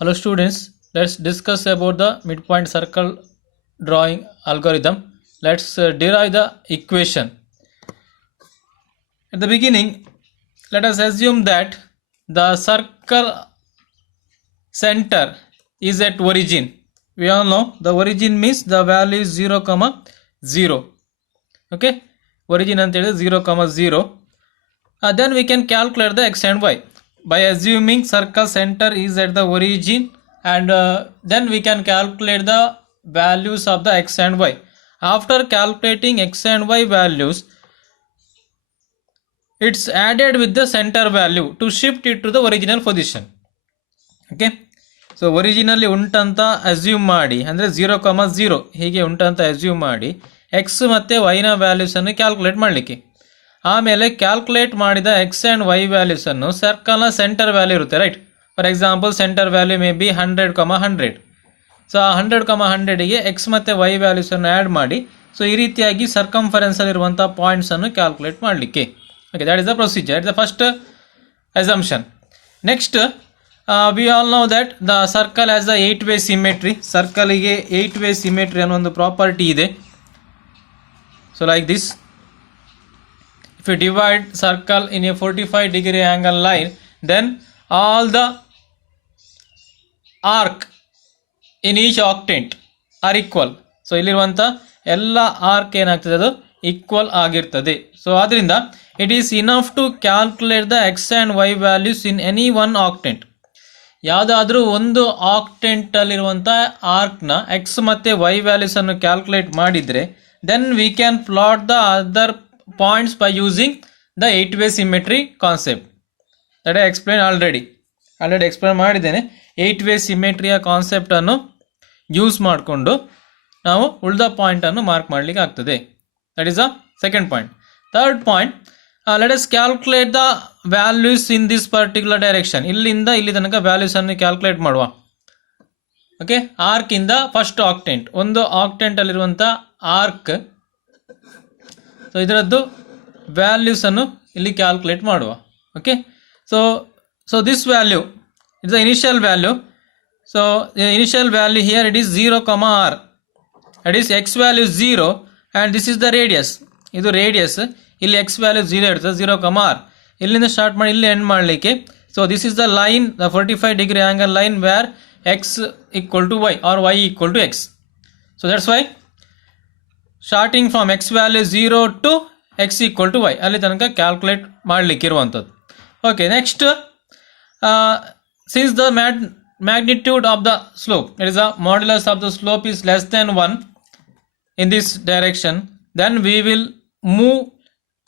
Hello students, let's discuss about the midpoint circle drawing algorithm. Let's derive the equation. At the beginning, let us assume that the circle center is at origin. We all know the origin means the value is 0, 0. Okay, origin until 0, 0. Then we can calculate the x and y by assuming circle center is at the origin, and then we can calculate the values of the x and y. After calculating x and y values, it's added with the center value to shift it to the original position. Okay, so originally ಉಂಟಂತ ಅಸ್ಯೂಮ್ ಮಾಡಿ ಅಂದರೆ 0, 0 ಹೀಗೆ ಉಂಟಂತ ಅಸ್ಯೂಮ್ ಮಾಡಿ ಎಕ್ಸ್ ಮತ್ತು ವೈನ ವ್ಯಾಲ್ಯೂಸನ್ನು ಕ್ಯಾಲ್ಕುಲೇಟ್ ಮಾಡಲಿಕ್ಕೆ. ಆಮೇಲೆ ಕ್ಯಾಲ್ಕುಲೇಟ್ ಮಾಡಿದ ಎಕ್ಸ್ ಆ್ಯಂಡ್ ವೈ ವ್ಯಾಲ್ಯೂಸನ್ನು ಸರ್ಕಲ್ನ ಸೆಂಟರ್ ವ್ಯಾಲ್ಯೂ ಇರುತ್ತೆ, right. For example centre value may be 100, 100. So ಆ 100, 100ಗೆ ಎಕ್ಸ್ ಮತ್ತು ವೈ ವ್ಯಾಲ್ಯೂಸನ್ನು ಆ್ಯಡ್ ಮಾಡಿ ಸೊ ಈ ರೀತಿಯಾಗಿ ಸರ್ಕಂಫರೆನ್ಸಲ್ಲಿರುವಂಥ ಪಾಯಿಂಟ್ಸನ್ನು ಕ್ಯಾಲ್ಕುಲೇಟ್ ಮಾಡಲಿಕ್ಕೆ. Okay, that is the procedure, it the first assumption. Next, we all know that the circle has the 8-way symmetry. ಸರ್ಕಲ್ಗೆ 8-way symmetry ಅನ್ನೋ ಒಂದು ಪ್ರಾಪರ್ಟಿ ಇದೆ. So like this, if you divide circle in a 45-degree angle line, then all the arc in each octant are equal. So ಇಲ್ಲಿರುವಂಥ ಎಲ್ಲ arc ಏನಾಗ್ತದೆ, ಅದು equal ಆಗಿರ್ತದೆ. So ಆದ್ದರಿಂದ it is enough to calculate the x and Y values in any one octant. ಯಾವುದಾದ್ರೂ ಒಂದು ಆಕ್ಟೆಂಟಲ್ಲಿರುವಂಥ ಆರ್ಕ್ನ ಎಕ್ಸ್ ಮತ್ತು ವೈ ವ್ಯಾಲ್ಯೂಸನ್ನು ಕ್ಯಾಲ್ಕುಲೇಟ್ ಮಾಡಿದರೆ then we can plot the other points by using the 8-way symmetry concept that I explained already explain ಮಾಡಿದ್ದೇನೆ. 8-way symmetry concept ಅನ್ನು ಯೂಸ್ ಮಾಡಿಕೊಂಡು ನಾವು ಉಳಿದ ಪಾಯಿಂಟ್ ಅನ್ನು ಮಾರ್ಕ್ ಮಾಡಲಿಕ್ಕೆ ಆಗ್ತದೆ. That is the second point. Third point, let us calculate the values in this particular direction. ಇಲ್ಲಿಂದ ಇಲ್ಲಿ ತನಕ ವ್ಯಾಲ್ಯೂಸ್ ಅನ್ನು ಕ್ಯಾಲ್ಕುಲೇಟ್ ಮಾಡುವ. ಓಕೆ, ಆರ್ಕ್ ಇಂದ ಫಸ್ಟ್ ಆಕ್ಟೆಂಟ್, ಒಂದು ಆಕ್ಟೆಂಟ್ ಅಲ್ಲಿರುವಂಥ ಆರ್ಕ್, ಸೊ ಇದರದ್ದು ವ್ಯಾಲ್ಯೂಸನ್ನು ಇಲ್ಲಿ ಕ್ಯಾಲ್ಕುಲೇಟ್ ಮಾಡುವ. Okay, so this value it's the initial value. So initial value here it is 0, r. That is X value 0 and this is the radius. ಇದು ರೇಡಿಯಸ್. ಇಲ್ಲಿ ಎಕ್ಸ್ ವ್ಯಾಲ್ಯೂ 0 ಇರ್ತದೆ, 0, r. ಇಲ್ಲಿಂದ ಸ್ಟಾರ್ಟ್ ಮಾಡಿ ಇಲ್ಲಿ ಎಂಡ್ ಮಾಡಲಿಕ್ಕೆ. So this is the line, the 45-degree angle line where x equal to y or y equal to x. So that's why starting from x value 0 to x equal to y ಅಲ್ಲಿ ತನಕ calculate ಮಾಡಲಿಕ್ಕೆ ಇರುವಂಥದ್ದು. Okay, next, since the magnitude of the slope, it is the modulus of the slope is less than 1 in this direction, then we will move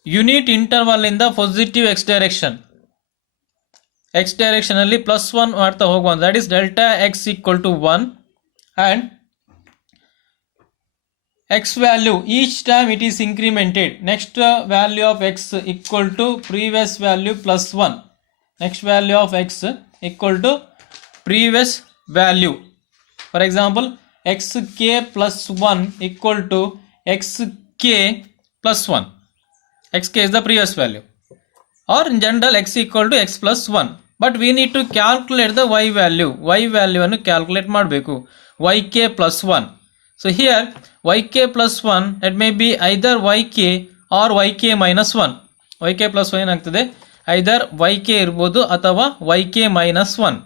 unit interval in the positive X direction. X ಡೈರೆಕ್ಷನಲ್ಲಿ +1 ಮಾಡ್ತಾ ಹೋಗುವಂಥ, that is delta X equal to 1 and x value each time it is incremented. Next value of x equal to previous value plus 1. Next value of x equal to previous value. For example, xk plus 1 equal to xk plus 1. xk is the previous value, or in general x equal to x plus 1. But we need to calculate the y value. y value ಅನ್ನು calculate ಮಾಡಬೇಕು. yk plus 1. So here yk plus 1, it may be either yk or yk minus 1. yk plus 1 ಏನಾಗ್ತದೆ, ಐದರ್ yk ಇರ್ಬೋದು ಅಥವಾ yk minus 1.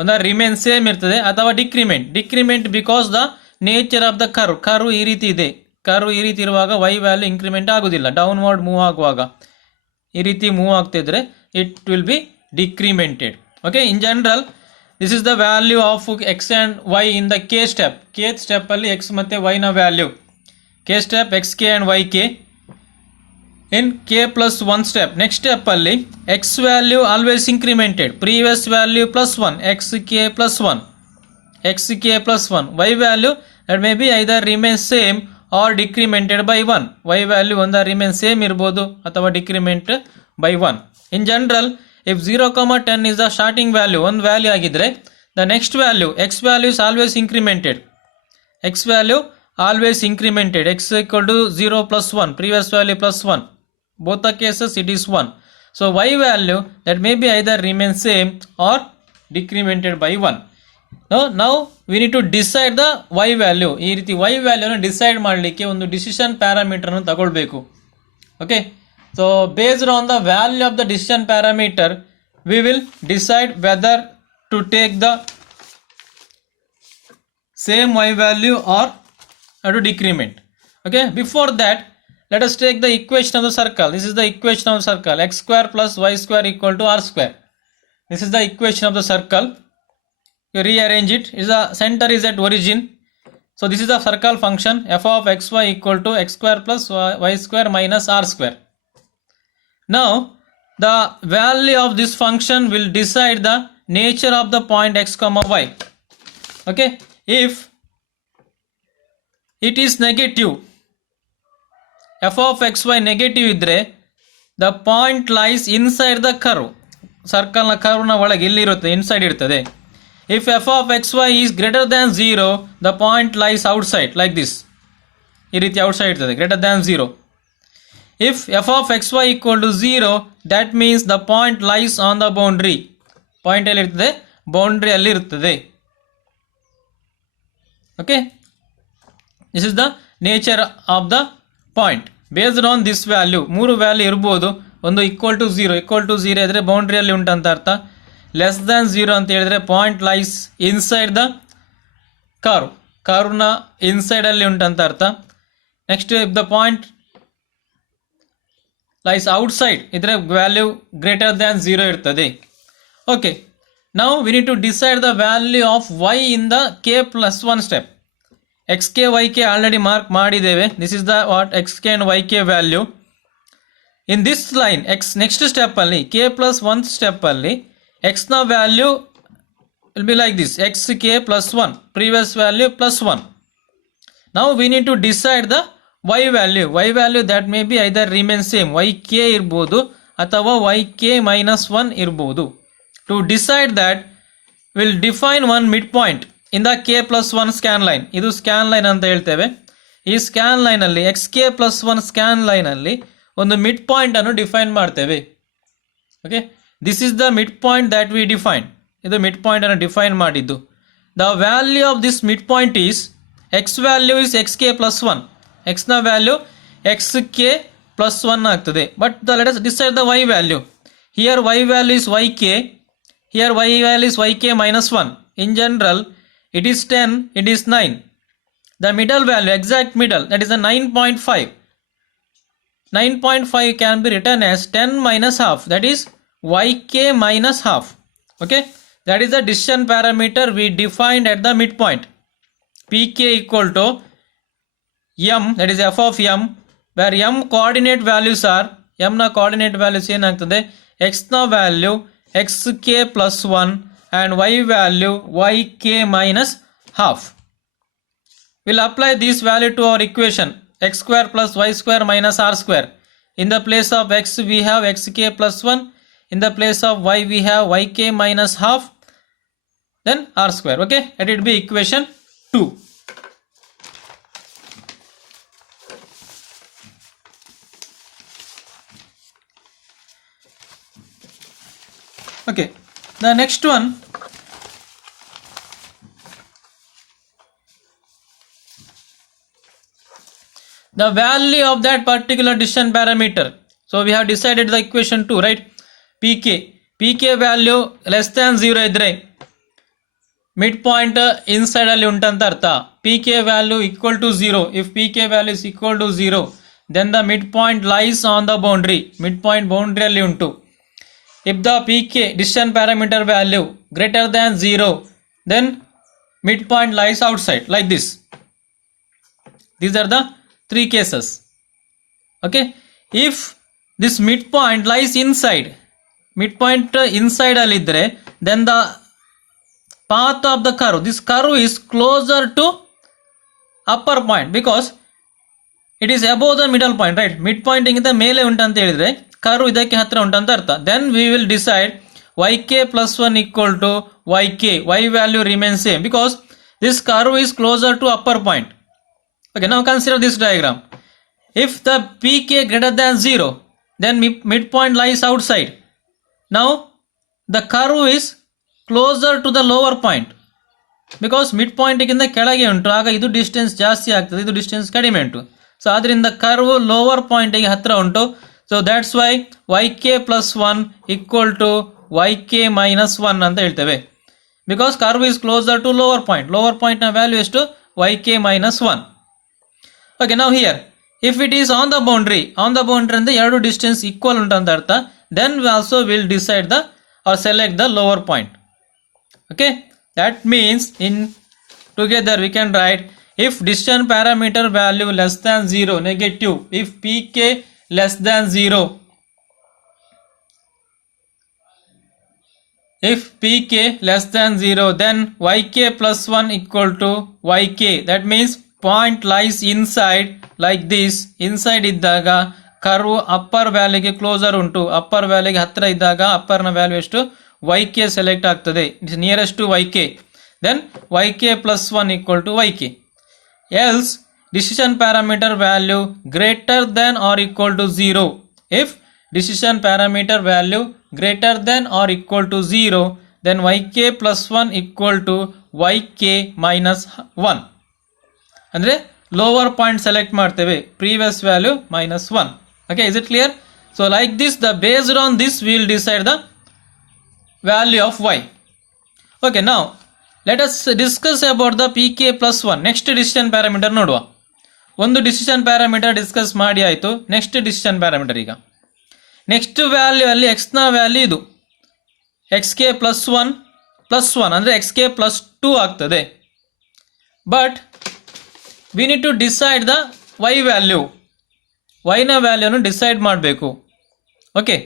ಒಂದು remain same ಇರ್ತದೆ ಅಥವಾ decrement because the nature of the curve ಈ ರೀತಿ ಇದೆ. ಕರ್ವ್ ಈ ರೀತಿ ಇರುವಾಗ y ವ್ಯಾಲ್ಯೂ ಇಂಕ್ರಿಮೆಂಟ್ ಆಗೋದಿಲ್ಲ. ಡೌನ್ವರ್ಡ್ ಮೂವ್ ಆಗುವಾಗ ಈ ರೀತಿ ಮೂವ್ ಆಗ್ತಿದ್ರೆ it will be decremented. Okay, in general this is the value of x and y in the k step. Kth step ಅಲ್ಲಿ x ಮತ್ತೆ y ನ value. k step xk and yk. in k plus 1 step, next step ಅಲ್ಲಿ x value always incremented, previous value plus 1, xk plus 1, xk plus 1. y value that may be either remain same or decremented by 1. y value ಒಂದು remain same ಇರ್ಬೋದು ಅಥವಾ decrement by 1. in general, if 0, 10 is the starting value, one value ಆಗಿದ್ರೆ the next value x value is always incremented. x value always incremented. x equal to 0 plus 1, previous value plus 1. Both the cases it is 1. So y value that may be either remain same or decremented by 1. now we need to decide the y value. ಈ ರೀತಿ y value ಅನ್ನು ಡಿಸೈಡ್ ಮಾಡಲಿಕ್ಕೆ ಒಂದು decision parameter ಅನ್ನು ತಗೊಳ್ಬೇಕು. Okay, so based on the value of the decision parameter we will decide whether to take the same y value or to decrement. Okay, before that let us take the equation of the circle. This is the equation of the circle, x square plus y square equal to r square. This is the equation of the circle. You rearrange it. The center is at origin, so this is the circle function f of xy equal to x square plus y square minus r square. Now the value of this function will decide the nature of the point x comma y. Okay, if it is negative, f of xy negative idre, the point lies inside the curve. Circle na curve na ಒಳಗೆ ಇಲ್ಲಿ ಇರುತ್ತೆ, inside ಇರ್ತದೆ. If f of xy is greater than 0, the point lies outside like this. ಈ ರೀತಿ outside ಇರ್ತದೆ, greater than 0. If f of xy equal to 0, that means the point lies on the boundary. Point ಎಲ್ಲಿ ಇರ್ತದೆ? Boundary ಅಲ್ಲಿ ಇರ್ತದೆ. Okay, this is the nature of the point. Based on this value, ಮೂರು ವ್ಯಾಲ್ಯೂ ಇರಬಹುದು. ಒಂದು ಈಕ್ವಲ್ ಟು 0, ಈಕ್ವಲ್ ಟು 0 ಇದ್ರೆ ಬೌಂಡ್ರಿ ಅಲ್ಲಿ ಉಂಟಂತ ಅರ್ಥ. ಲೆಸ್ ದ್ಯಾನ್ 0 ಅಂತ ಹೇಳಿದ್ರೆ point lies inside the curve, ಕರ್ವ್ನ ಇನ್ಸೈಡ್ ಅಲ್ಲಿ ಉಂಟಂತ ಅರ್ಥ. Next if the point lies outside ಇದ್ರೆ ವ್ಯಾಲ್ಯೂ ಗ್ರೇಟರ್ ದ್ಯಾನ್ 0 ಇರ್ತದೆ. Okay, now we need to decide the value of y in the k+1 step. X k y k already mark ಮಾಡಿದ್ದೇವೆ. This is the what x k and y k value. In this line x next step ಅಲ್ಲಿ k+1 step ಅಲ್ಲಿ x ನ value will be like this, xk+1, previous value +1. Now we need to decide the y value that may be either remain same, yk ಇರ್ಬೋದು ಅಥವಾ yk-1 ಇರ್ಬೋದು. To decide that will define one mid point in the k+1 scan line. ಇದು scan line ಅಂತ ಹೇಳ್ತೇವೆ. ಈ scan line ಅಲ್ಲಿ xk+1 scan line ಅಲ್ಲಿ ಒಂದು ಮಿಡ್ ಪಾಯಿಂಟ್ ಅನ್ನು ಡಿಫೈನ್ ಮಾಡ್ತೇವೆ. Okay, this is the mid point that we define. ಇದು ಮಿಡ್ ಪಾಯಿಂಟ್ ಅನ್ನು ಡಿಫೈನ್ ಮಾಡಿದ್ದು. The value of this mid point is X value is xk+1. X ನ ವ್ಯಾಲ್ಯೂ xk+1 ಆಗ್ತದೆ. But let us decide the y value. Here y value is yk, here y value is yk-1. In general it is 10, it is 9. The middle value, exact middle, that is a 9.5. 9.5 can be written as 10 minus half, that is yk minus half. Okay, that is the decision parameter we defined at the midpoint. Pk equal to m, that is f of m, where m coordinate values are, m na coordinate values ಏನಾಗ್ತದೆ, x na value xk+1 and y value yk-half. We'll apply this value to our equation x square plus y square minus r square. In the place of x we have xk+1, in the place of y we have yk-half, then r square. Okay, let it be equation 2. Okay, the next one, the value of that particular decision parameter. So we have decided the equation 2, right? pk value less than 0 ಇದ್ರೆ mid point inside ಅಲ್ಲಿ ಉಂಟಂತ ಅರ್ಥ. pk value equal to 0, if pk value is equal to 0, then the midpoint lies on the boundary. Midpoint boundary ಅಲ್ಲಿ ಉಂಟು. If the pk decision parameter value greater than 0, then midpoint lies outside like this. These are the three cases. Okay, if this midpoint lies inside, midpoint inside alidre, then the path of the curve, this curve is closer to upper point because it is above the middle point, right? Midpoint ingiಂತ ಮೇಲೆ ಉಂಟಂತ ಹೇಳಿದ್ರೆ ಕರ್ವ್ ಇದಕ್ಕೆ ಹತ್ರ ಉಂಟಂತ ಅರ್ಥ. Then we will decide yk+1 equal to yk, y value remains same because this curve is closer to upper point. Okay, now consider this diagram. If the pk greater than 0, then midpoint lies outside. Now the curve is closer to the lower point. Because mid ಪಾಯಿಂಟ್ಗಿಂತ ಕೆಳಗೆ ಉಂಟು, ಆಗ ಇದು ಡಿಸ್ಟೆನ್ಸ್ ಜಾಸ್ತಿ ಆಗ್ತದೆ, ಇದು ಡಿಸ್ಟೆನ್ಸ್ ಕಡಿಮೆ ಉಂಟು. ಸೊ ಅದರಿಂದ ಕರ್ವ್ ಲೋವರ್ ಪಾಯಿಂಟಿಗೆ ಹತ್ತಿರ ಉಂಟು. So that's why yk plus 1 equal to yk minus 1 ಅಂತ ಹೇಳ್ತೇವೆ. Because curve is closer to lower point. Lower ಪಾಯಿಂಟ್ನ ವ್ಯಾಲ್ಯೂ ಎಷ್ಟು? yk minus 1. ಓಕೆ, ನಾವು here if it is on the boundary ಅಂದರೆ ಎರಡು ಡಿಸ್ಟೆನ್ಸ್ ಈಕ್ವಲ್ ಉಂಟು ಅಂತ ಅರ್ಥ. Then we also will decide the or select the lower point. Okay, that means in together we can write if distance parameter value less than 0 negative, if pk less than 0, if pk less than 0, then yk plus 1 equal to yk. That means point lies inside like this. inside ಇದ್ದಾಗ curve upper ವ್ಯಾಲ್ಯೂಗೆ closer ಉಂಟು, upper ವ್ಯಾಲ್ಯೂಗೆ ಹತ್ತಿರ ಇದ್ದಾಗ ಅಪ್ಪರ್ನ value ಎಷ್ಟು? yk select ಆಗ್ತದೆ, it's nearest to yk. then yk plus 1 equal to yk. else decision parameter value greater than or equal to 0. if decision parameter value greater than or equal to 0, then yk plus 1 equal to yk minus 1. ಅಂದರೆ lower point select ಮಾಡ್ತೇವೆ, previous value minus 1. Okay, is it clear? So like this the based on this will decide the value of y. Okay, ನಾವು let us discuss about the pk plus 1. Next decision parameter ನೋಡುವ. ಒಂದು decision parameter discuss ಮಾಡಿ ಆಯಿತು. Next decision parameter, ಈಗ next value ಅಲ್ಲಿ ಎಕ್ಸ್ನ ವ್ಯಾಲ್ಯೂ ಇದು xk plus 1 ಅಂದರೆ xk ಪ್ಲಸ್ 2 ಆಗ್ತದೆ. But we need to decide the y value. yನ ವ್ಯಾಲ್ಯೂನು ಡಿಸೈಡ್ ಮಾಡಬೇಕು. Okay,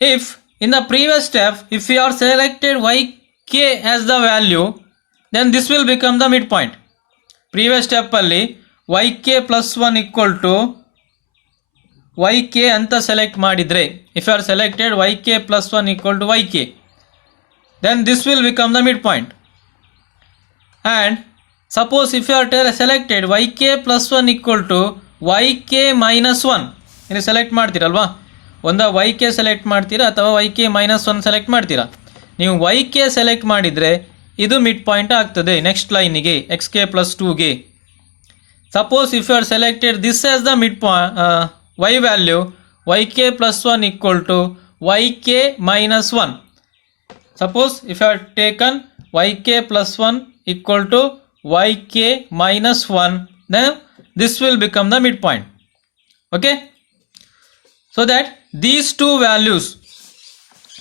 if in the previous step if we are selected yk as the value, then this will become the midpoint. previous step alli yk plus 1 equal to yk anta select madidre, if you are selected yk plus 1 equal to yk, then this will become the midpoint. and suppose if you are selected yk plus 1 equal to yk minus 1, ini select ಮಾಡ್ತೀರಲ್ವಾ, ಒಂದು yk select ಮಾಡ್ತೀರಾ ಅಥವಾ yk minus 1 ಸೆಲೆಕ್ಟ್ ಮಾಡ್ತೀರಾ. ನೀವು yk select ಮಾಡಿದರೆ ಇದು mid point ಆಗ್ತದೆ next ಲೈನಿಗೆ xk ಪ್ಲಸ್ 2ಗೆ. Suppose if you are selected this as the mid y value yk plus 1 equal to yk minus 1. Suppose if you are taken yk plus 1 equal to yk minus 1, then this will become the mid point. Okay, so that these two values,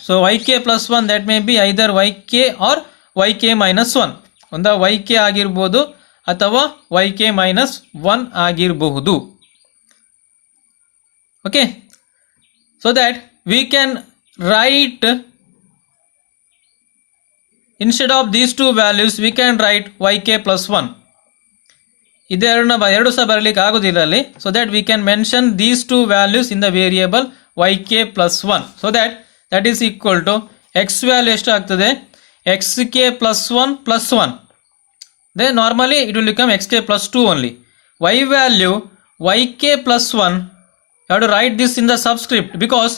so yk plus 1 that may be either yk or yk minus 1, onda yk ಆಗಿರಬಹುದು ಅಥವಾ yk minus 1 ಆಗಿರಬಹುದು. okay, so that we can write instead of these two values we can write yk plus 1. ಎರಡು ಸಹ ಬರಲಿಕ್ಕೆ ಆಗೋದಿಲ್ಲ ಅಲ್ಲಿ. So that we can mention these two values in the variable yk plus 1. So that is equal to x value ಎಷ್ಟು ಆಗ್ತದೆ? xk plus 1 plus 1. Then normally it will become xk plus 2 only. y value yk plus 1, you have to write this in the subscript because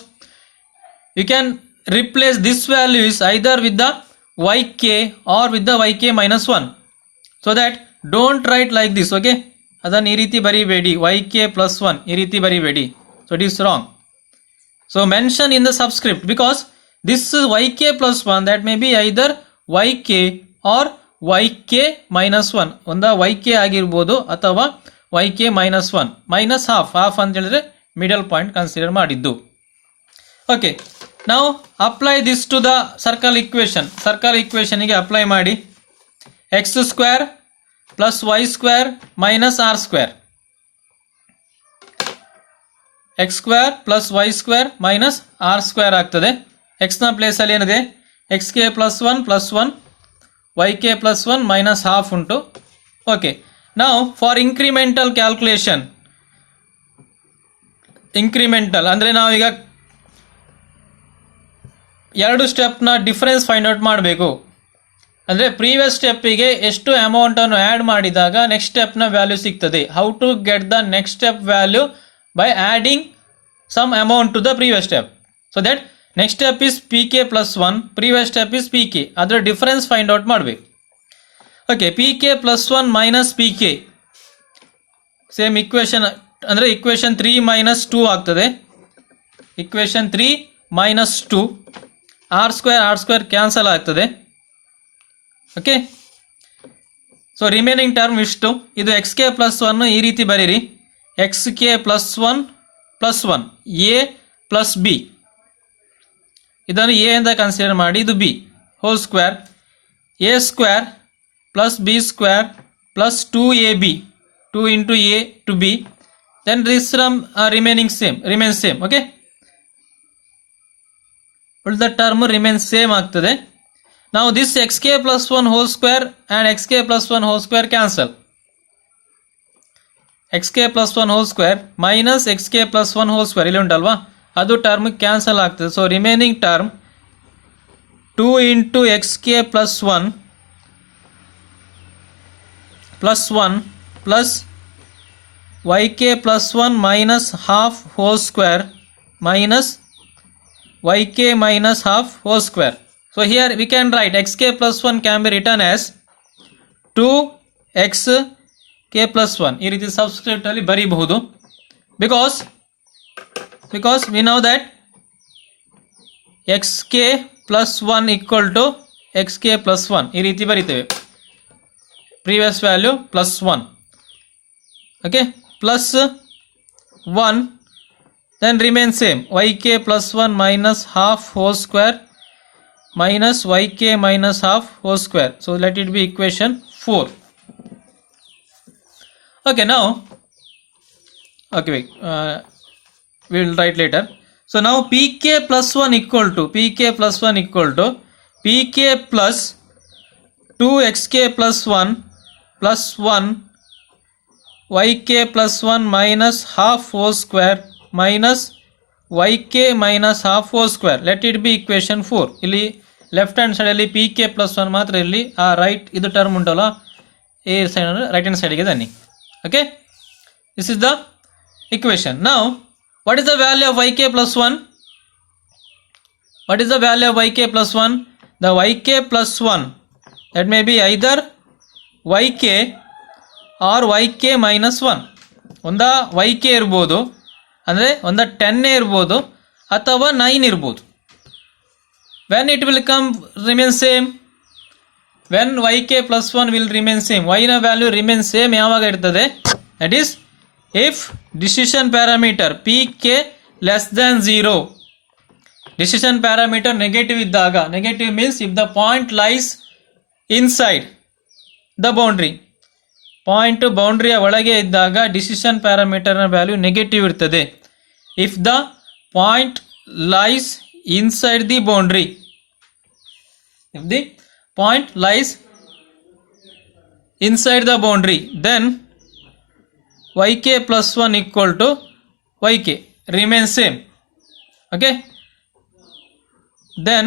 you can replace this value is either with the yk or with the yk minus 1. So that don't write like this. Okay, ಅದನ್ನು ಈ ರೀತಿ ಬರೀಬೇಡಿ, yk plus 1 ಈ ರೀತಿ ಬರೀಬೇಡಿ. So it is wrong. So mention in the subscript because this yk plus 1 that may be either yk or yk minus 1. ಒಂದ yk ಆಗಿರ್ಬೋದು ಅಥವಾ yk ಮೈನಸ್ 1, ಮೈನಸ್ ಹಾಫ್ ಅಂತ ಹೇಳಿದ್ರೆ ಮಿಡಲ್ ಪಾಯಿಂಟ್ ಕನ್ಸಿಡರ್ ಮಾಡಿದ್ದು. ಓಕೆ, ನಾವು apply this to the circle equation. Circle ಇಕ್ವೇಶನ್ಗೆ apply ಮಾಡಿ x square plus y square minus r square, x square plus y square minus r square ಆಗ್ತದೆ. ಎಕ್ಸ್ನ ಪ್ಲೇಸಲ್ಲಿ ಏನಿದೆ? xk plus 1 plus 1, yk plus 1 minus half ಉಂಟು. Okay, ನಾವು for incremental calculation, incremental ಅಂದರೆ ನಾವೀಗ ಎರಡು ಸ್ಟೆಪ್ನ ಡಿಫರೆನ್ಸ್ ಫೈಂಡ್ ಔಟ್ ಮಾಡಬೇಕು. ಅಂದರೆ ಪ್ರೀವಿಯಸ್ ಸ್ಟೆಪ್ಪಿಗೆ ಎಷ್ಟು ಅಮೌಂಟನ್ನು ಆ್ಯಡ್ ಮಾಡಿದಾಗ ನೆಕ್ಸ್ಟ್ ಸ್ಟೆಪ್ನ ವ್ಯಾಲ್ಯೂ ಸಿಗ್ತದೆ. How to get the next step value by adding some amount to the previous step. So that next step is pk plus 1, previous step is pk, ಅದರ difference find out ಮಾಡಬೇಕು. Okay p K plus 1 minus p k same equation ಅಂದರೆ equation 3 minus 2 ಆಗ್ತದೆ. Equation 3 minus 2 r square cancel ಆಗ್ತದೆ. Okay, so remaining term ಇಷ್ಟು. ಇದು X K plus 1 ಈ ರೀತಿ ಬರೀರಿ, X K plus 1 A plus B, ಇದನ್ನು ಎ ಅಂತ ಕನ್ಸಿಡರ್ ಮಾಡಿ, ಇದು B whole square, A square plus B square plus 2ab 2 into a to b, then this term remains same. Okay, ಉಳಿದ ಟರ್ಮ್ ರಿಮೇನ್ಸ್ ಸೇಮ್ ಆಗ್ತದೆ. ನಾವು this x K plus 1 whole square and x K plus 1 whole square cancel. X K plus 1 whole square minus x K plus 1 whole square ಇಲ್ಲಿ ಉಂಟಲ್ವಾ, ಅದು term cancel ಆಗ್ತದೆ. So remaining term 2 into x K plus 1 plus y K plus 1 minus half whole square minus yk minus half whole square. So here we can write xk plus 1 can be written as 2xk plus 1. ಈ ರೀತಿ ಸಬ್ಸ್ಕ್ರಿಪ್ಟ್ ಅಲ್ಲಿ ಬರೀಬಹುದು. because we know that xk plus 1 equal to xk plus 1 ಈ ರೀತಿ ಬರೀತೇವೆ. previous value plus 1. okay, plus 1 then remain same, yk plus 1 minus half whole square minus yk minus half whole square. So let it be equation 4. Okay, now okay wait, we will write later. So now pk plus 1 equal to pk plus 2xk plus 1 plus 1 yk plus 1 minus half whole square minus yk minus half whole square. Let it be equation 4. ಇಲ್ಲಿ left hand ಸೈಡಲ್ಲಿ p K plus 1 ಮಾತ್ರ ಇರಲಿ, ಆ right ಇದು term ಉಂಟಲ್ಲ ಎ side ಅಂದರೆ right hand ಸೈಡಿಗೆ ತನ್ನಿ. Okay, this is the equation. ನಾವು what is the value of yk plus 1? What is the value of yk plus 1? The yk plus 1 that may be either yk or yk minus 1. ಒಂದ yk ಇರ್ಬೋದು, ಅಂದರೆ ಒಂದು 10 ಇರ್ಬೋದು ಅಥವಾ 9 ಇರ್ಬೋದು. When it will come remain same, when yk plus 1 will remain same. yನ ವ್ಯಾಲ್ಯೂ remain same ಯಾವಾಗ ಇರ್ತದೆ? That is if decision parameter p k less than 0. Decision parameter negative ಇದ್ದಾಗ, negative means if the point lies inside the boundary, point ಬೌಂಡ್ರಿಯ ಒಳಗೆ ಇದ್ದಾಗ decision parameter ವ್ಯಾಲ್ಯೂ negative ಇರ್ತದೆ. If the point lies inside the boundary, if the point lies inside the boundary, then yk plus 1 equal to yk remains same. Okay, then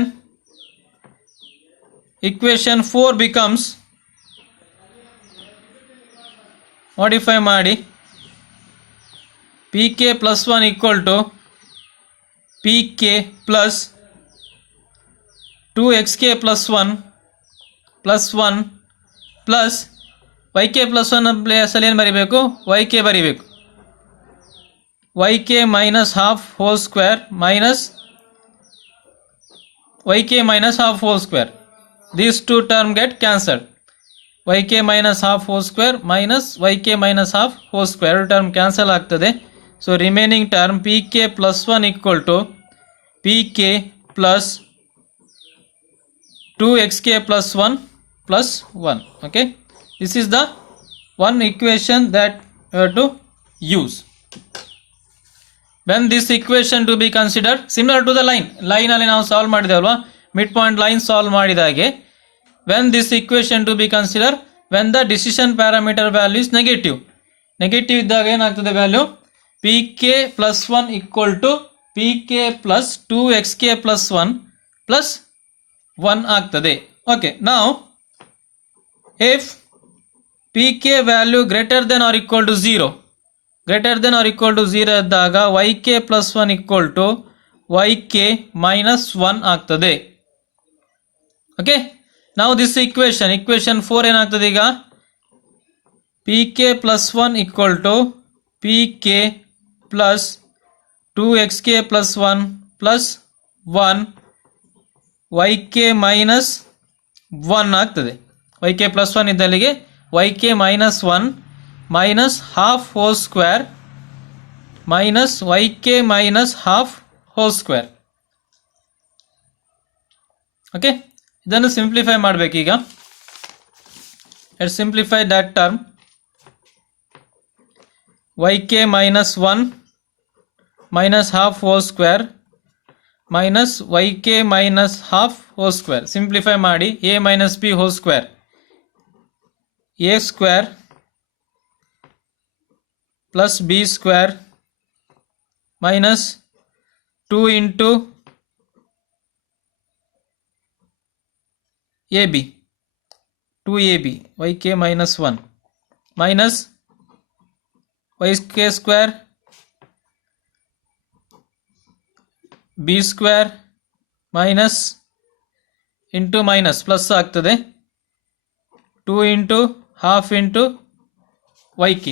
equation 4 becomes, modify ಮಾಡಿ, pk plus 1 equal to pk plus 2xk plus 1 plus 1 plus yk plus 1 ಪ್ಲೇಸಲ್ಲಿ ಏನು ಬರೀಬೇಕು? yk ಬರೀಬೇಕು. yk minus half whole square minus yk minus half whole square. These two term get cancelled. yk minus half whole square minus yk minus half whole square term cancel ಆಗ್ತದೆ. So remaining term pk plus 1 equal to pk plus 2xk plus 1 plus 1. Okay, this is the one equation that you have to use. When this equation to be considered similar to the line ಅಲ್ಲಿ ನಾವು solve ಮಾಡಿದೆವಲ್ವಾ, mid point line solve ಮಾಡಿದಾಗೆ, when this equation to be considered when the decision parameter value is negative. Negative ಇದ್ದಾಗ ಏನಾಗ್ತದೆ value? pk plus 1 equal to pk plus 2xk plus 1 plus 1 ಆಗ್ತದೆ. Okay, ನಾವು if pk value greater than or equal to 0, greater than or equal to 0 ಇದ್ದಾಗ yk plus 1 equal to yk minus 1 ಆಗ್ತದೆ. Okay, ನಾವು this equation 4 ಏನಾಗ್ತದೆ ಈಗ P K plus 1 equal to P K plus 2xk plus 1 plus 1 Y K minus 1 ಆಗ್ತದೆ. Y K plus 1 ಇದ್ದಲ್ಲಿಗೆ Y K minus 1 minus half whole square minus Y K minus half whole square. Okay, ಇದನ್ನು simplify ಮಾಡಬೇಕೀಗ. Let's simplify that term. Y K minus 1 minus half whole square minus Y K minus half whole square. Simplify ಮಾಡಿ A minus B whole square A square plus B square minus 2 into AB 2AB yk minus 1 minus yk square b square minus into minus plus ಆಗ್ತದೆ 2 into half into yk.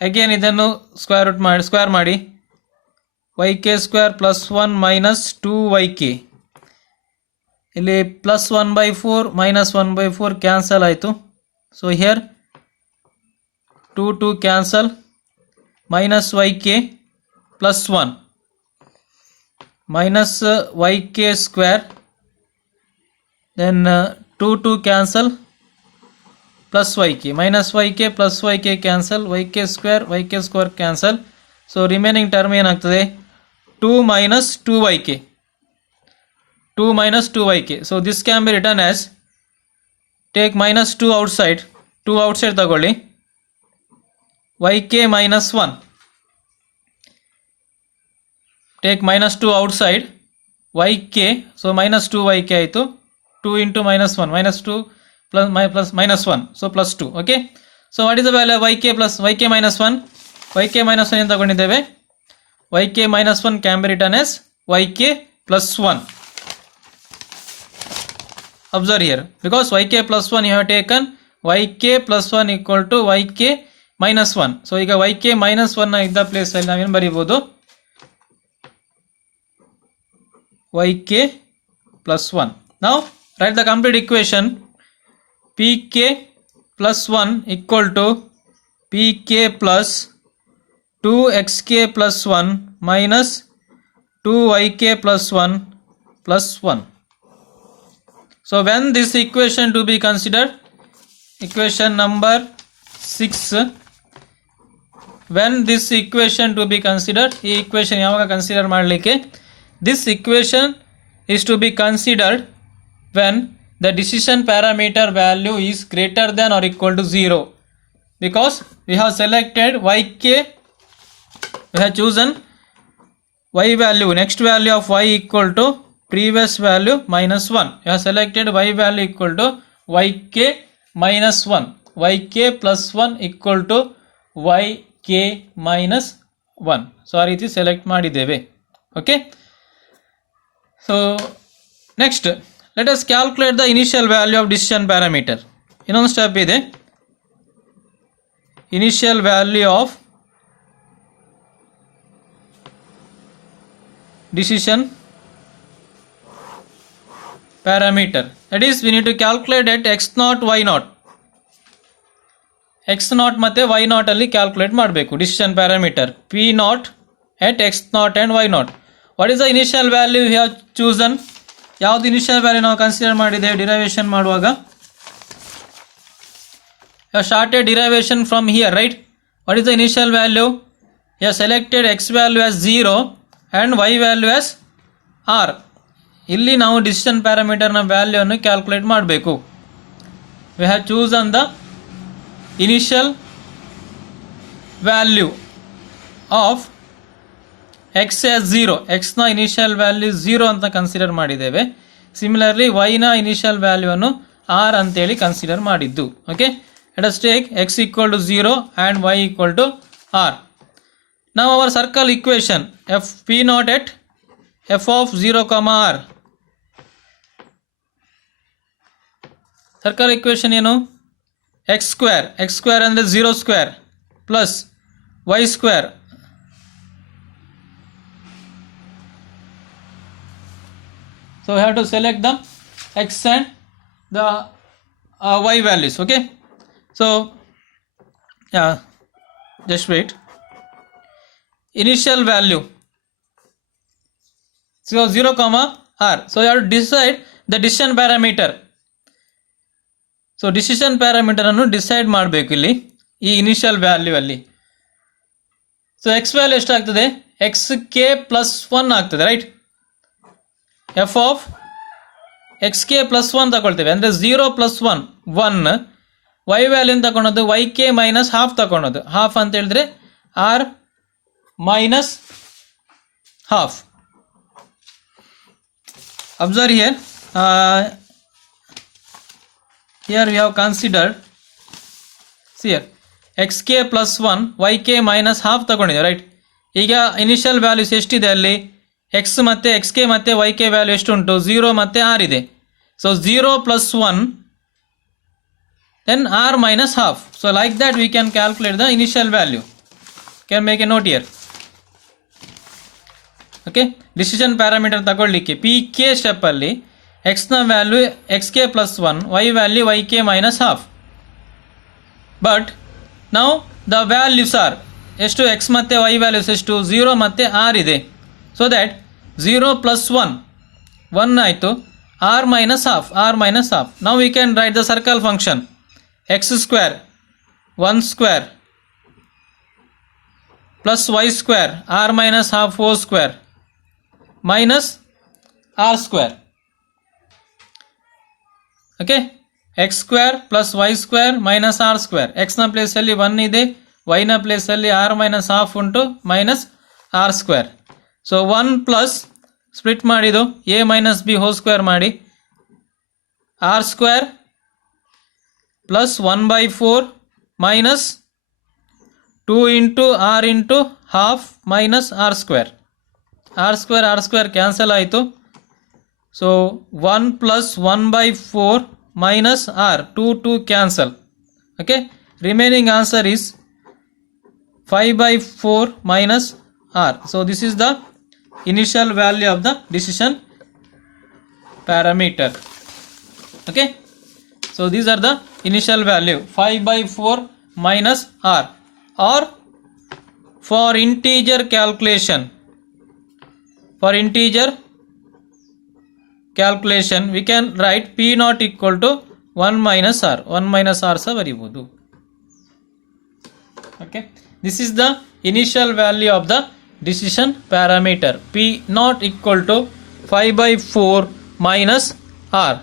again ಇದನ್ನು square ಮಾಡಿ yk square plus 1 minus 2yk. ಇಲ್ಲಿ plus 1/4 minus 1/4 cancel ಆಯಿತು. So here 2 cancel minus Y K plus 1 minus Y k square then 2 cancel plus y K minus Y K plus y k cancel y k square cancel. So remaining term ಏನಾಗ್ತದೆ 2 minus 2yk 2 minus 2yk. So this can be written as, take minus 2 outside, 2 outside ತಗೊಳ್ಳಿ, yk minus 1. take minus 2 outside yk, so minus 2yk ಆಯಿತು. 2 into minus 1 minus 2 plus minus 1, so plus 2. okay, so what is the value of yk minus 1? yk minus 1 ಏನು ತಗೊಂಡಿದ್ದೇವೆ, yk minus 1 can be written as yk plus 1. observe here, because yk plus 1 you have taken yk plus 1 equal to yk minus 1. so ಈಗ yk minus 1 ನ ಇದ್ದ ಪ್ಲೇಸ್ ಅಲ್ಲಿ ನಾವೇನು ಬರೀಬಹುದು, yk plus 1. now write the complete equation. pk plus 1 equal to pk plus 2xk plus 1 minus 2yk plus 1 plus 1. So when this equation to be considered, equation number 6, when this equation to be considered, ಈ equation ಯಾವಾಗ ಕನ್ಸಿಡರ್ ಮಾಡಲಿಕ್ಕೆ, this equation is to be considered when the decision parameter value is greater than or equal to 0, because we have selected yk, we have chosen y value, next value of y equal to previous value minus 1. you have selected y value equal to yk minus 1, yk plus 1 equal to yk minus 1. so ಆ ರೀತಿ ಸೆಲೆಕ್ಟ್ ಮಾಡಿದ್ದೇವೆ. okay, so next let us calculate the initial value of decision parameter. ಇನ್ನೊಂದು ಸ್ಟೆಪ್ ಇದೆ, initial value of decision parameter. that is, we need to calculate at x0 y0, x0 ಮತ್ತೆ y0 ಅಲ್ಲಿ ಕ್ಯಾಲ್ಕುಲೇಟ್ ಮಾಡಬೇಕು decision parameter p0 at x0 and y0. what is the initial value we have chosen? ಯಾವುದು initial value ನಾವು ಕನ್ಸಿಡರ್ ಮಾಡಿದ್ದೇವೆ ಡಿರೈವೇಷನ್ ಮಾಡುವಾಗ? you have started derivation from here, right? what is the initial value? you have selected x value as 0 and y value as r. ಇಲ್ಲಿ ನಾವು decision parameter value ಅನ್ನು ಕ್ಯಾಲ್ಕುಲೇಟ್ ಮಾಡಬೇಕು. we have chosen the initial value of x as 0. x ನ initial value 0 ಅಂತ ಕನ್ಸಿಡರ್ ಮಾಡಿದ್ದೇವೆ. Similarly y ನ initial value ಅನ್ನು r ಅಂತೇಳಿ ಕನ್ಸಿಡರ್ ಮಾಡಿದ್ದು. Okay, let us take x equal to 0 and y equal to r. now our circle equation f p0 at f of 0 comma r. Circle equation ಏನು? X square ಅಂದರೆ 0 square plus Y square so we have to select the x and the y values. Okay, so just wait. Initial value, so 0 comma r, so you have to decide the decision parameter. So decision parameter ಅನ್ನು decide ಮಾಡಬೇಕು ಇಲ್ಲಿ ಈ initial value ಅಲ್ಲಿ. So X value ಎಷ್ಟಾಗ್ತದೆ? X K plus 1 ಆಗ್ತದೆ, right? F of x K plus 1 ತಗೊಳ್ತೇವೆ, ಅಂದರೆ 0 plus 1 1. Y ವ್ಯಾಲ್ಯೂನ್ ತಗೊಳೋದು ವೈ ಕೆ ಮೈನಸ್ ಹಾಫ್ ತಗೊಳೋದು. ಹಾಫ್ ಅಂತ ಹೇಳಿದ್ರೆ r minus half. Observe here, here we have considered, see here, xk plus 1 yk minus half ತಗೊಂಡಿದೆ, ರೈಟ್? ಈಗ ಇನಿಷಿಯಲ್ ವ್ಯಾಲ್ಯೂಸ್ ಎಷ್ಟಿದೆ ಅಲ್ಲಿ? x ಮತ್ತು xk ಮತ್ತು yk ವ್ಯಾಲ್ಯೂ ಎಷ್ಟು ಉಂಟು? 0 ಮತ್ತು r ಇದೆ. ಸೊ 0 plus 1 then r minus half. So like that we can calculate the initial value. Can make a note here. Okay, decision parameter ತಗೊಳ್ಳಿಕ್ಕೆ pk ಸ್ಟೆಪ್ ಅಲ್ಲಿ x ನ value xk plus 1, y value yk minus half. But ನಾವು the values R ಎಷ್ಟು? x ಮತ್ತು y values ಎಷ್ಟು? 0 ಮತ್ತು r ಇದೆ. So that 0 plus 1 ಆಯಿತು, r ಮೈನಸ್ ಹಾಫ್, ನಾವು we can write the circle function x square 1 square plus y square r minus half whole square minus r square. Okay, X square plus Y square minus R square. ಎಕ್ಸ್ನ ಪ್ಲೇಸಲ್ಲಿ 1 ಇದೆ, ವೈನ ಪ್ಲೇಸಲ್ಲಿ R minus half ಉಂಟು, minus R square. So 1 plus split ಮಾಡಿದ್ದು A minus B whole square ಮಾಡಿ, R square plus 1/4 minus 2 into R into half minus R square. R square cancel ಆಯಿತು. So 1 plus 1/4 minus r, 2 cancel. Okay, remaining answer is 5/4 minus r. So this is the initial value of the decision parameter. Okay, so these are the initial value 5/4 minus r. Or for integer calculation, we can write p naught equal to 1 minus r ಸಹ ಬರೀಬಹುದು. Okay, this is the initial value of the decision parameter, p naught equal to 5/4 minus r.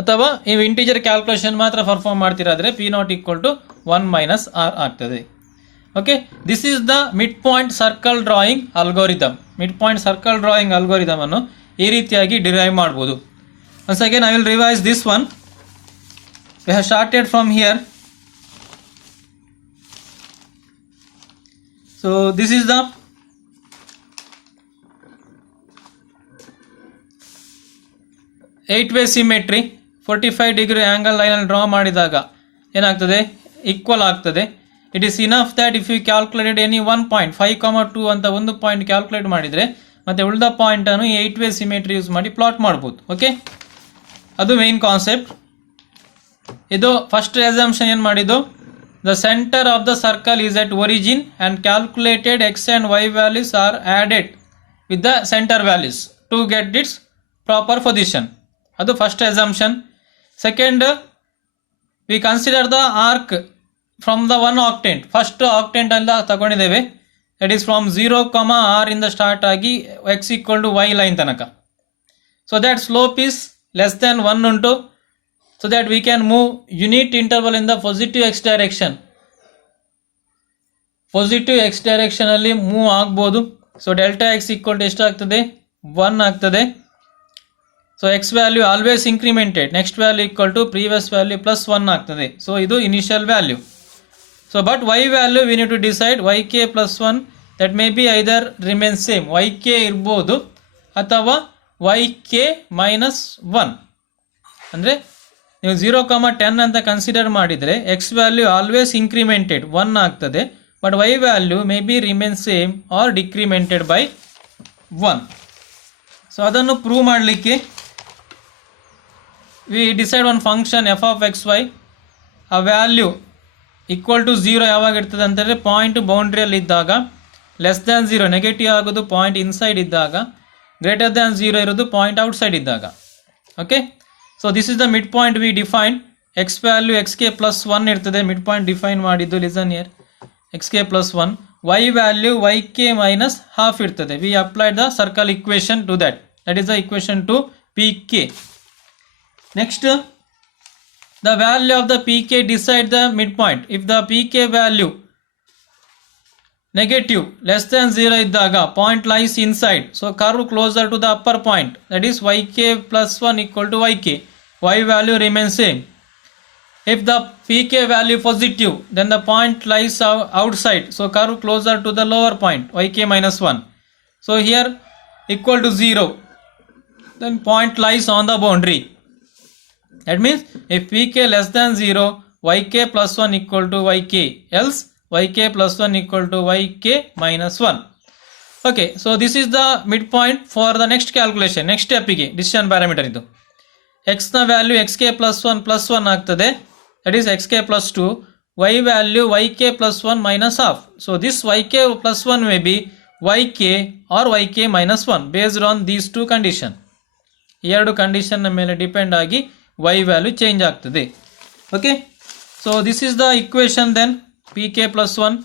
ಅಥವಾ ನೀವು integer calculation ಮಾತ್ರ perform ಮಾಡ್ತಿರಾದ್ರೆ p naught equal to 1 minus r ಆಗ್ತದೆ. Okay, this is the mid point circle drawing algorithm. Mid point circle drawing algorithm ಅನ್ನು ಈ ರೀತಿಯಾಗಿ derive ಮಾಡ್ಬೋದು. Once again I will revise this one. We have started from here. So this is the eight way symmetry. 45 degree angle ಲೈನಲ್ಲಿ draw ಮಾಡಿದಾಗ ಏನಾಗ್ತದೆ? Equal ಆಗ್ತದೆ. It is enough that if you calculated any 1 point 5,2 ಅಂತ ಒಂದು point calculate ಮಾಡಿದರೆ ಮತ್ತೆ ಉಳಿದ ಪಾಯಿಂಟನ್ನು 8 ವೇ ಸಿಮೆಟ್ರಿ ಯೂಸ್ ಮಾಡಿ ಪ್ಲಾಟ್ ಮಾಡ್ಬೋದು. ಓಕೆ, ಅದು ಮೇನ್ ಕಾನ್ಸೆಪ್ಟ್. ಇದು ಫಸ್ಟ್ ಅಸಂಪ್ಷನ್ ಏನು ಮಾಡಿದ್ದು? The centre of the circle is at origin and calculated X and Y values are added with the centre values to get its proper position. ಅದು first assumption. Second, we consider the arc from the 1 octant. First octant ಎಲ್ಲ ತಗೊಂಡಿದ್ದೇವೆ. That is from 0, r ಇಂದ start ಆಗಿ x equal to y line ತನಕ. So that slope is less than 1 ಉಂಟು. So that we can move unit interval in the positive X direction. Positive X direction ಅಲ್ಲಿ move ಆಗ್ಬೋದು. So delta X equal to ಎಷ್ಟಾಗ್ತದೆ? 1 ಆಗ್ತದೆ. So X value always incremented. Next value equal to previous value plus 1 ಆಗ್ತದೆ. So ಇದು initial value. So but y value we need to decide yk plus 1, that may be either remain same, yk ಇರ್ಬೋದು ಅಥವಾ yk minus 1. ಅಂದರೆ ನೀವು 0,10 ಅಂತ ಕನ್ಸಿಡರ್ ಮಾಡಿದರೆ X value always incremented 1 ಆಗ್ತದೆ, but Y value may be remain same or decremented by 1. So ಅದನ್ನು prove ಮಾಡಲಿಕ್ಕೆ we decide one function F of X Y, ಆ ವ್ಯಾಲ್ಯೂ ಈಕ್ವಲ್ ಟು 0 ಯಾವಾಗ ಇರ್ತದೆ ಅಂತಂದರೆ ಪಾಯಿಂಟ್ ಬೌಂಡ್ರಿಯಲ್ಲಿ ಇದ್ದಾಗ, ಲೆಸ್ ದ್ಯಾನ್ 0 ನೆಗೆಟಿವ್ ಆಗೋದು ಪಾಯಿಂಟ್ ಇನ್ಸೈಡ್ ಇದ್ದಾಗ, ಗ್ರೇಟರ್ ದ್ಯಾನ್ 0 ಇರೋದು ಪಾಯಿಂಟ್ ಔಟ್ಸೈಡ್ ಇದ್ದಾಗ. Okay, so this is the mid point we define. X value X K plus 1 ಇರ್ತದೆ, ಮಿಡ್ ಪಾಯಿಂಟ್ ಡಿಫೈನ್ ಮಾಡಿದ್ದು, listen here, X K plus 1. Y value Y K minus half ಇರ್ತದೆ. We applied the circle equation to that, that is the equation to P K. Next, the value of the pk decide the midpoint. If the pk value negative less than 0 iddaga, point lies inside, so curve closer to the upper point, that is yk plus 1 equal to yk. Y value remains same. If the pk value positive, then the point lies outside, so curve closer to the lower point, yk minus 1. So here equal to 0, then point lies on the boundary. That means if pk less than 0, yk plus 1 equal to yk, else yk plus 1 equal to yk minus 1. Okay, so this is the midpoint for the next calculation. Next step ಗೆ decision parameter ಇದು. x ನ value xk plus 1 ಆಗ್ತದೆ, that is xk plus 2. y value yk plus 1 minus half. So this yk plus 1 may be yk or yk minus 1 based on these two condition. ಈ ಎರಡು ಕಂಡೀಷನ್ ಮೇಲೆ depend ಆಗಿ y value change ಆಗ್ತದೆ. Okay, so this is the equation. Then p K plus 1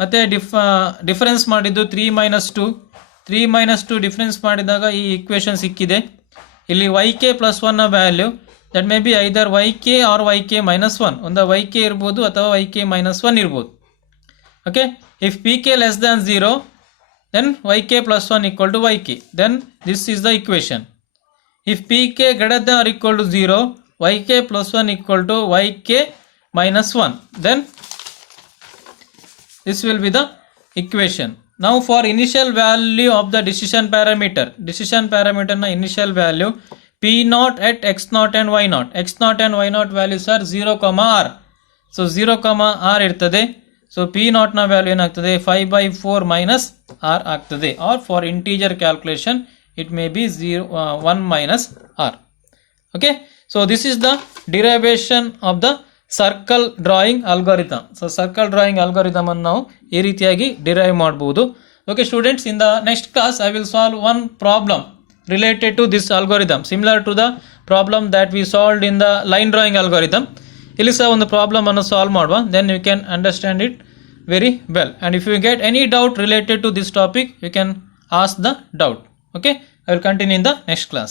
ಮತ್ತು ಡಿಫರೆನ್ಸ್ ಮಾಡಿದ್ದು 3 minus 2. 3 minus 2 ಡಿಫರೆನ್ಸ್ ಮಾಡಿದಾಗ ಈ equation ಸಿಕ್ಕಿದೆ. ಇಲ್ಲಿ ವೈ ಕೆ ಪ್ಲಸ್ 1ನ value that may be either Y K or Y K minus 1. ಒಂದು ವೈ ಕೆ ಇರ್ಬೋದು ಅಥವಾ ವೈ ಕೆ ಮೈನಸ್ 1 ಇರ್ಬೋದು. Okay, if p k less than 0, then y K plus 1 equal to y k. Then this is the equation. If pk greater than or equal to 0, yk plus 1 equal to yk minus 1. Then this will be the equation. Now for initial value of the decision parameter na initial value p0 at x0 and y0. x0 and y0 values are 0, r. So 0, r irtade. So p0 na value enagtade 5/4 minus r ಆಗ್ತದೆ. Or for integer calculation it may be 1 minus r. Okay, so this is the derivation of the circle drawing algorithm. So circle drawing algorithm ಅನ್ನು ನಾವು ಈ ರೀತಿಯಾಗಿ ಡಿರೈವ್ ಮಾಡಬಹುದು. Okay students, in the next class I will solve one problem related to this algorithm, similar to the problem that we solved in the line drawing algorithm. ಇಲ್ಲಿ ಸಹ ಒಂದು ಪ್ರಾಬ್ಲಮ್ ಅನ್ನು ಸಾಲ್ವ್ ಮಾಡುವ, then you can understand it very well. And if you get any doubt related to this topic, you can ask the doubt. Okay, I will continue in the next class.